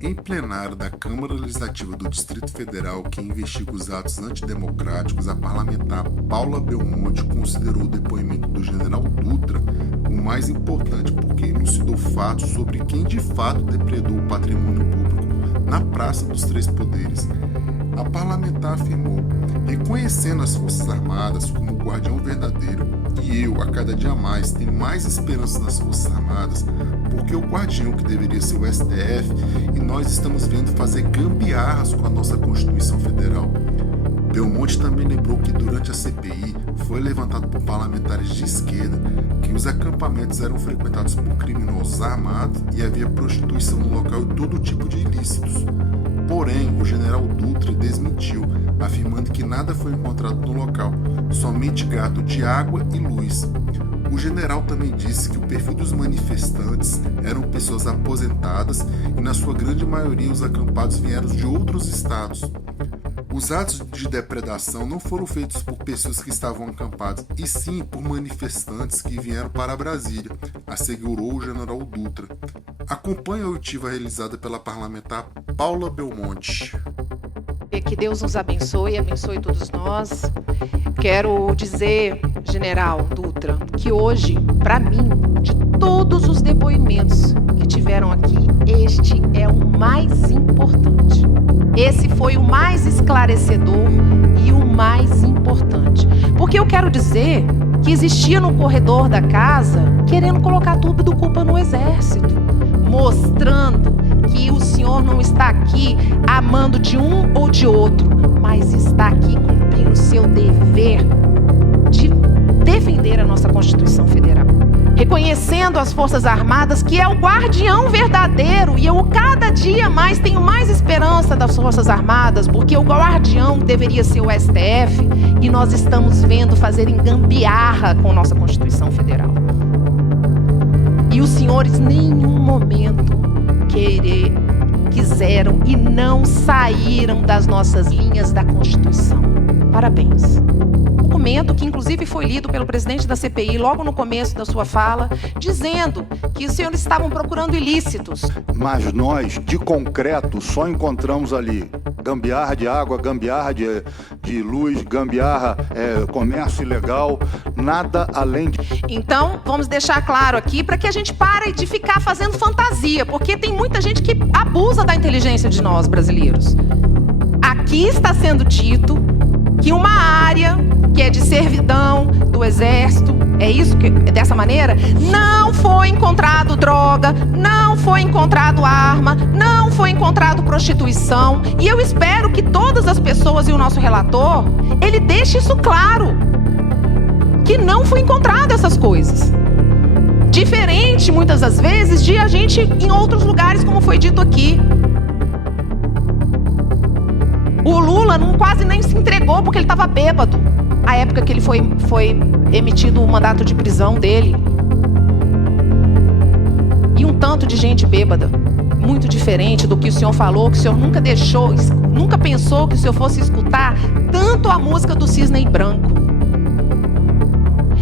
Em plenário da Câmara Legislativa do Distrito Federal, que investiga os atos antidemocráticos, a parlamentar Paula Belmonte considerou o depoimento do general Dutra o mais importante porque elucidou fatos sobre quem de fato depredou o patrimônio público na Praça dos Três Poderes. A parlamentar afirmou, reconhecendo as Forças Armadas como o guardião verdadeiro, e eu, a cada dia mais, tenho mais esperança nas Forças Armadas, porque o guardião que deveria ser o STF, e nós estamos vendo fazer gambiarras com a nossa Constituição Federal. Belmonte também lembrou que durante a CPI foi levantado por parlamentares de esquerda que os acampamentos eram frequentados por criminosos armados e havia prostituição no local e todo tipo de ilícitos. Porém, o general Dutra desmentiu, afirmando que nada foi encontrado no local, somente gato de água e luz. O general também disse que o perfil dos manifestantes eram pessoas aposentadas e, na sua grande maioria, os acampados vieram de outros estados. Os atos de depredação não foram feitos por pessoas que estavam acampadas, e sim por manifestantes que vieram para Brasília, assegurou o general Dutra. Acompanhe a oitiva realizada pela parlamentar Paula Belmonte. Que Deus nos abençoe todos nós. Quero dizer, general Dutra, que hoje, para mim, de todos os depoimentos que tiveram aqui, este é o mais importante. Esse foi o mais esclarecedor e o mais importante. Porque eu quero dizer que existia no corredor da casa querendo colocar tudo culpa no Exército, mostrando que o senhor não está aqui amando de um ou de outro, mas está aqui cumprindo o seu dever de defender a nossa Constituição Federal. Reconhecendo as Forças Armadas, que é o guardião verdadeiro, e eu cada dia mais tenho mais esperança das Forças Armadas, porque o guardião deveria ser o STF, e nós estamos vendo fazerem gambiarra com nossa Constituição Federal. E os senhores em nenhum momento quiseram e não saíram das nossas linhas da Constituição. Parabéns. Documento que inclusive foi lido pelo presidente da CPI logo no começo da sua fala, dizendo que os senhores estavam procurando ilícitos. Mas nós, de concreto, só encontramos ali gambiarra de água, gambiarra de luz, gambiarra, comércio ilegal, nada além de... Então, vamos deixar claro aqui para que a gente pare de ficar fazendo fantasia, porque tem muita gente que abusa da inteligência de nós, brasileiros. Aqui está sendo dito que uma área que é de servidão do Exército, é isso que dessa maneira, não foi encontrado droga, não foi encontrado arma, não foi encontrado prostituição, e eu espero que todas as pessoas e o nosso relator, ele deixe isso claro, que não foi encontrado essas coisas. Diferente, muitas das vezes, de a gente em outros lugares, como foi dito aqui. O Lula quase nem se entregou porque ele estava bêbado. A época que ele foi emitido o mandato de prisão dele. E um tanto de gente bêbada. Muito diferente do que o senhor falou, que o senhor nunca pensou que o senhor fosse escutar tanto a música do Cisne Branco.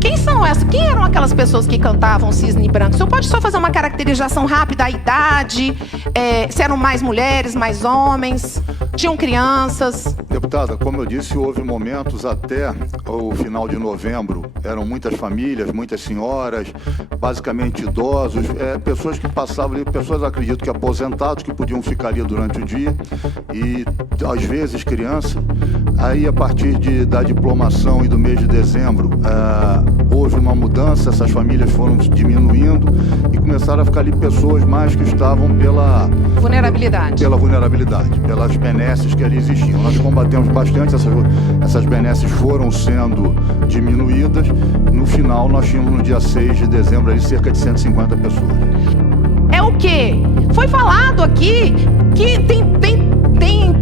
Quem são essas? Quem eram aquelas pessoas que cantavam Cisne Branco? O senhor pode só fazer uma caracterização rápida, a idade, se eram mais mulheres, mais homens, tinham crianças? Deputada, como eu disse, houve momentos até o final de novembro, eram muitas famílias, muitas senhoras, basicamente idosos, pessoas que passavam ali, pessoas, acredito que aposentados, que podiam ficar ali durante o dia, e às vezes crianças. Aí, a partir da diplomação e do mês de dezembro, houve uma mudança, essas famílias foram diminuindo e começaram a ficar ali pessoas mais que estavam pela vulnerabilidade, pelas benesses que ali existiam. Nós combatemos bastante, essas benesses foram sendo diminuídas. No final, nós tínhamos no dia 6 de dezembro ali cerca de 150 pessoas. É o quê? Foi falado aqui que tem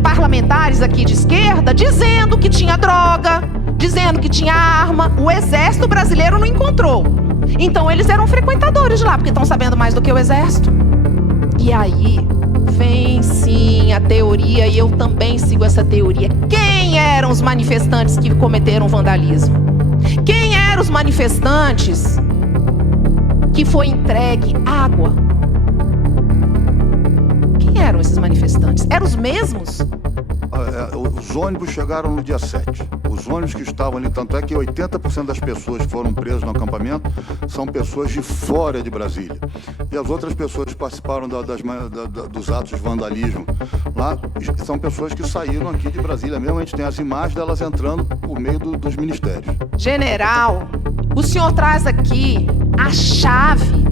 parlamentares aqui de esquerda dizendo que tinha droga, dizendo que tinha arma. O Exército Brasileiro não encontrou. Então eles eram frequentadores de lá, porque estão sabendo mais do que o Exército. E aí vem sim a teoria, e eu também sigo essa teoria. Quem eram os manifestantes que cometeram vandalismo? Quem eram os manifestantes que foi entregue água. Quem eram esses manifestantes? Eram os mesmos? Os ônibus chegaram no dia 7. Os ônibus que estavam ali, tanto é que 80% das pessoas que foram presas no acampamento são pessoas de fora de Brasília. E as outras pessoas que participaram dos atos de vandalismo lá são pessoas que saíram aqui de Brasília mesmo. A gente tem as imagens delas entrando por meio dos ministérios. General, o senhor traz aqui a chave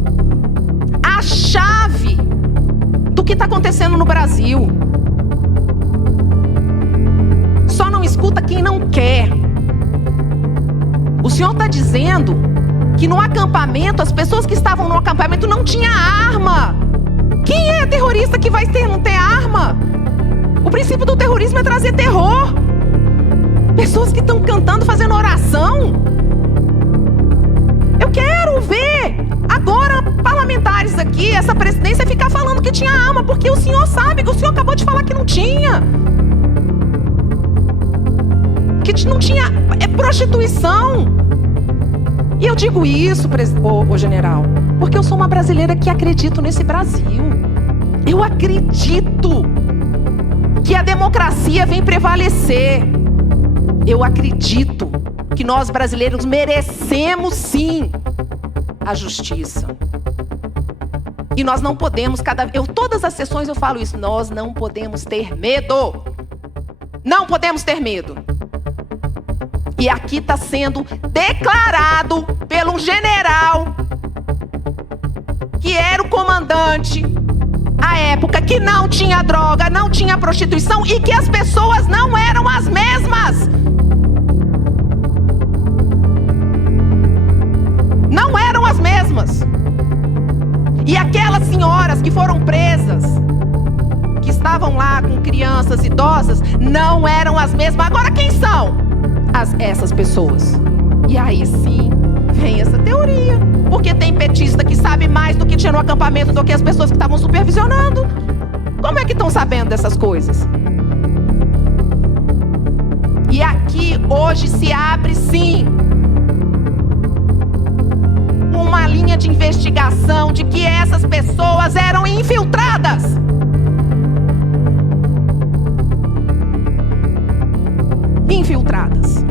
do que está acontecendo no Brasil. Só não escuta quem não quer. O senhor está dizendo que no acampamento, as pessoas que estavam no acampamento não tinham arma. Quem é terrorista que vai não ter arma? O princípio do terrorismo é trazer terror. Pessoas que estão cantando, fazendo oração. Eu quero ver agora parlamentares aqui, essa presidência, ficar falando que tinha arma, porque o senhor sabe que o senhor acabou de falar que não tinha. Que não tinha prostituição. E eu digo isso, general, porque eu sou uma brasileira que acredito nesse Brasil. Eu acredito que a democracia vem prevalecer. Eu acredito que nós brasileiros merecemos sim a justiça. E nós não podemos, todas as sessões eu falo isso, nós não podemos ter medo. Não podemos ter medo. E aqui está sendo declarado pelo general, que era o comandante à época, que não tinha droga, não tinha prostituição e que as pessoas não eram as mesmas. Não eram as mesmas. E aquelas senhoras que foram presas, que estavam lá com crianças idosas, não eram as mesmas. Agora quem são? Essas pessoas. E aí sim vem essa teoria, porque tem petista que sabe mais do que tinha no acampamento do que as pessoas que estavam supervisionando. Como é que estão sabendo dessas coisas? E aqui hoje se abre sim uma linha de investigação de que essas pessoas eram infiltradas. Infiltradas.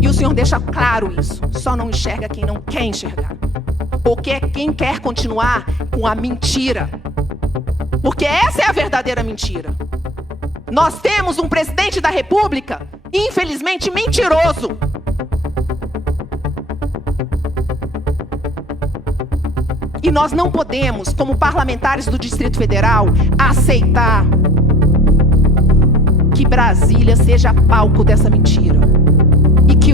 E o senhor deixa claro isso. Só não enxerga quem não quer enxergar. Porque é quem quer continuar com a mentira. Porque essa é a verdadeira mentira. Nós temos um presidente da República, infelizmente, mentiroso. E nós não podemos, como parlamentares do Distrito Federal, aceitar que Brasília seja palco dessa mentira. E que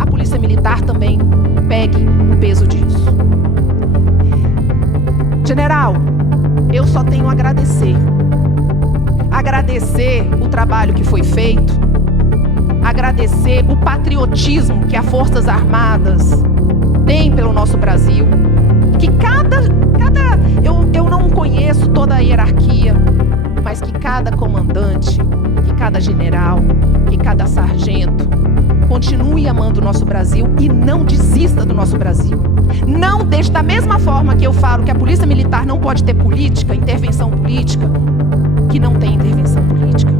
a Polícia Militar também pegue o peso disso. General, eu só tenho a agradecer. Agradecer o trabalho que foi feito. Agradecer o patriotismo que as Forças Armadas têm pelo nosso Brasil. Que eu não conheço toda a hierarquia, mas que cada comandante, que cada general, que cada sargento continue amando o nosso Brasil e não desista do nosso Brasil. Não deixe, da mesma forma que eu falo que a Polícia Militar não pode ter política, intervenção política, que não tem intervenção política.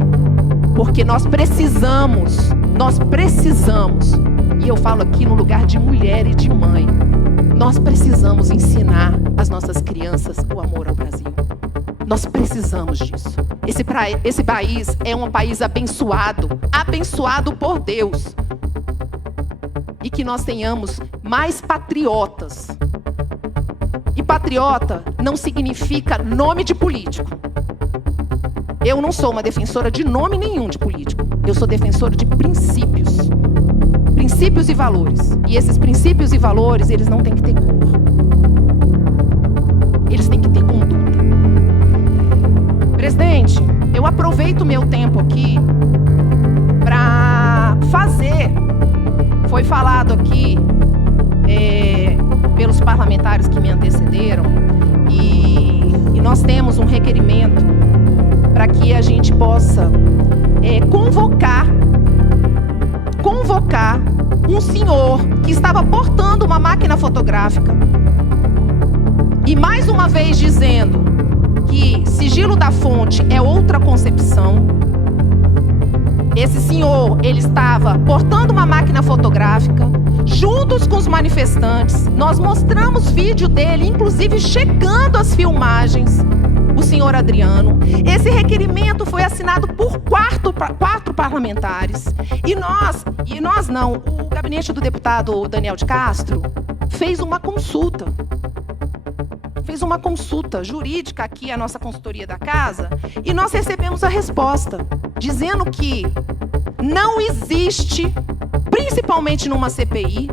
Porque nós precisamos, e eu falo aqui no lugar de mulher e de mãe, nós precisamos ensinar às nossas crianças o amor ao Brasil. Nós precisamos disso. Esse país é um país abençoado por Deus. E que nós tenhamos mais patriotas. E patriota não significa nome de político. Eu não sou uma defensora de nome nenhum de político. Eu sou defensora de princípios. Princípios e valores. E esses princípios e valores, eles não têm que ter cor. Eles têm que ter conduta. Presidente, eu aproveito o meu tempo aqui para fazer. Foi falado aqui pelos parlamentares que me antecederam e nós temos um requerimento para que a gente possa convocar um senhor que estava portando uma máquina fotográfica e mais uma vez dizendo que sigilo da fonte é outra concepção. Esse senhor, ele estava portando uma máquina fotográfica juntos com os manifestantes. Nós mostramos vídeo dele, inclusive checando as filmagens, o senhor Adriano. Esse requerimento foi assinado por quatro parlamentares. O gabinete do deputado Daniel de Castro fez uma consulta. Fez uma consulta jurídica aqui, a nossa consultoria da casa, e nós recebemos a resposta, dizendo que não existe, principalmente numa CPI,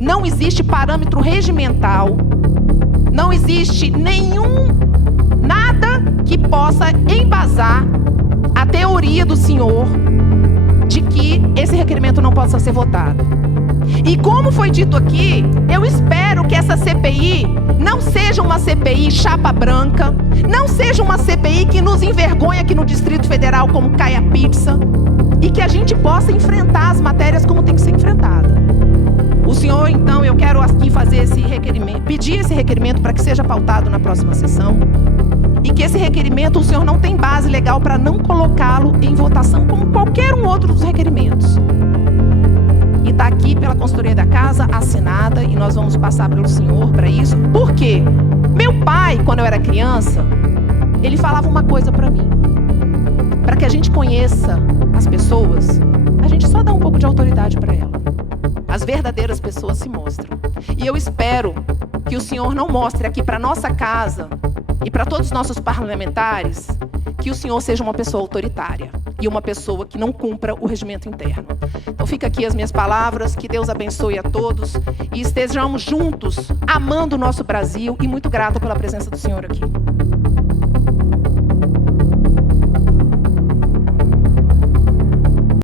não existe parâmetro regimental, não existe nada que possa embasar a teoria do senhor de que esse requerimento não possa ser votado. E como foi dito aqui, eu espero que essa CPI não seja uma CPI chapa branca, não seja uma CPI que nos envergonha aqui no Distrito Federal como cai a pizza, e que a gente possa enfrentar as matérias como tem que ser enfrentada. O senhor, então, eu quero aqui fazer esse requerimento, pedir esse requerimento para que seja pautado na próxima sessão, e que esse requerimento o senhor não tem base legal para não colocá-lo em votação como qualquer um outro dos requerimentos. E está aqui pela consultoria da casa, assinada, e nós vamos passar pelo senhor para isso. Por quê? Meu pai, quando eu era criança, ele falava uma coisa para mim. Para que a gente conheça as pessoas, a gente só dá um pouco de autoridade para ela. As verdadeiras pessoas se mostram. E eu espero que o senhor não mostre aqui para nossa casa e para todos os nossos parlamentares que o senhor seja uma pessoa autoritária e uma pessoa que não cumpra o regimento interno. Então fica aqui as minhas palavras, que Deus abençoe a todos e estejamos juntos, amando o nosso Brasil, e muito grata pela presença do senhor aqui.